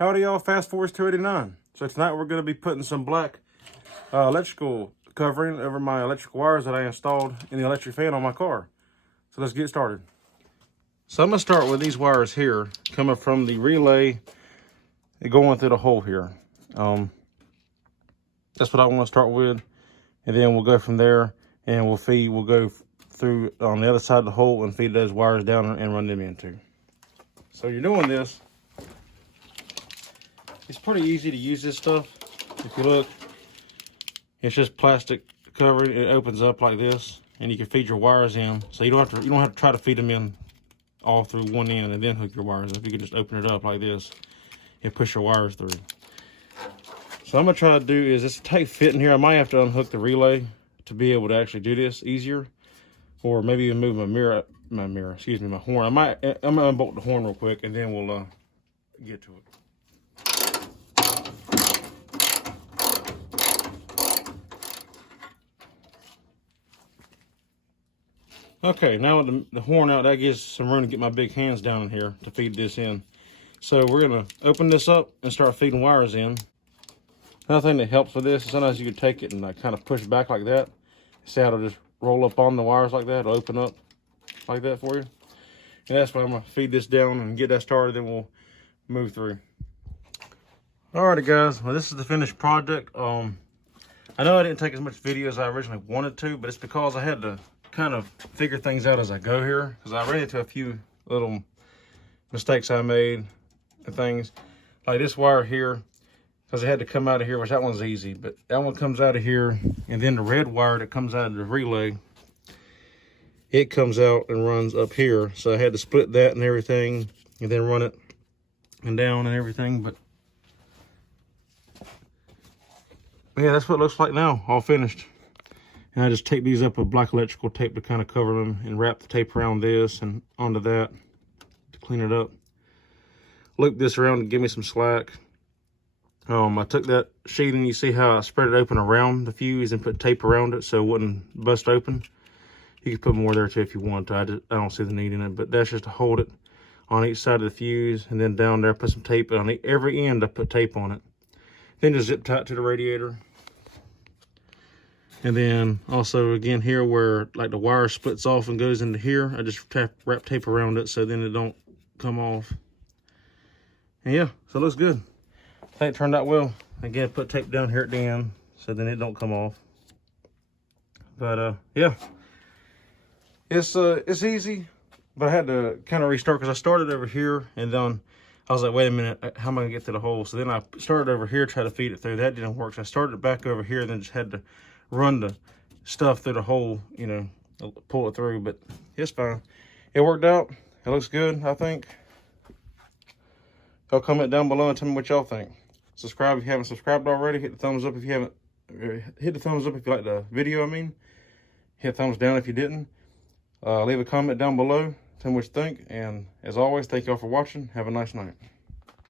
Howdy y'all, Fast Forward 289. So tonight we're going to be putting some black electrical covering over my electric wires that I installed in the electric fan on my car. So let's get started. So I'm going to start with these wires here, coming from the relay and going through the hole here. That's what I want to start with. And then we'll go from there and we'll go through on the other side of the hole and feed those wires down and run them into. So you're doing this. It's pretty easy to use this stuff. If you look, it's just plastic covering. It opens up like this, and you can feed your wires in. So you don't have to try to feed them in all through one end and then hook your wires up. You can just open it up like this and push your wires through. So I'm gonna try to do is it's a tight fit in here. I might have to unhook the relay to be able to actually do this easier, or maybe even move my horn. I'm gonna unbolt the horn real quick, and then we'll get to it. Okay, now with the horn out, that gives some room to get my big hands down in here to feed this in. So we're gonna open this up and start feeding wires in. Another thing that helps with this is sometimes you can take it and like kind of push back like that. See how it'll just roll up on the wires like that. It'll open up like that for you. And that's why I'm gonna feed this down and get that started, then we'll move through. Alrighty guys, well this is the finished project. I know I didn't take as much video as I originally wanted to, but it's because I had to kind of figure things out as I go here, because I ran into a few little mistakes I made and things. Like this wire here, because it had to come out of here, which that one's easy, but that one comes out of here, and then the red wire that comes out of the relay, it comes out and runs up here. So I had to split that and everything, and then run it and down and everything. But yeah, that's what it looks like now, all finished. And I just tape these up with black electrical tape to kind of cover them, and wrap the tape around this and onto that to clean it up. Loop this around to give me some slack. I took that sheathing, you see how I spread it open around the fuse and put tape around it so it wouldn't bust open. You could put more there too if you want to. I don't see the need in it, but that's just to hold it on each side of the fuse, and then down there put some tape on every end. I put tape on it. Then just zip tie it to the radiator. And then also again here where like the wire splits off and goes into here, I just wrap tape around it so then it don't come off. And yeah, so it looks good. I think it turned out well. Again, put tape down here at the end so then it don't come off. But yeah, it's easy, but I had to kind of restart because I started over here and then I was like, wait a minute, how am I gonna get to the hole? So then I started over here, try to feed it through. That didn't work, so I started back over here, then just had to run the stuff through the hole, you know, pull it through. But it's fine. It worked out. It looks good, I think. Y'all comment down below and tell me what y'all think. Subscribe if you haven't subscribed already. Hit the thumbs up if you haven't. Hit the thumbs up if you like the video, Hit thumbs down if you didn't. Leave a comment down below. Tell me what you think. And as always, thank y'all for watching. Have a nice night.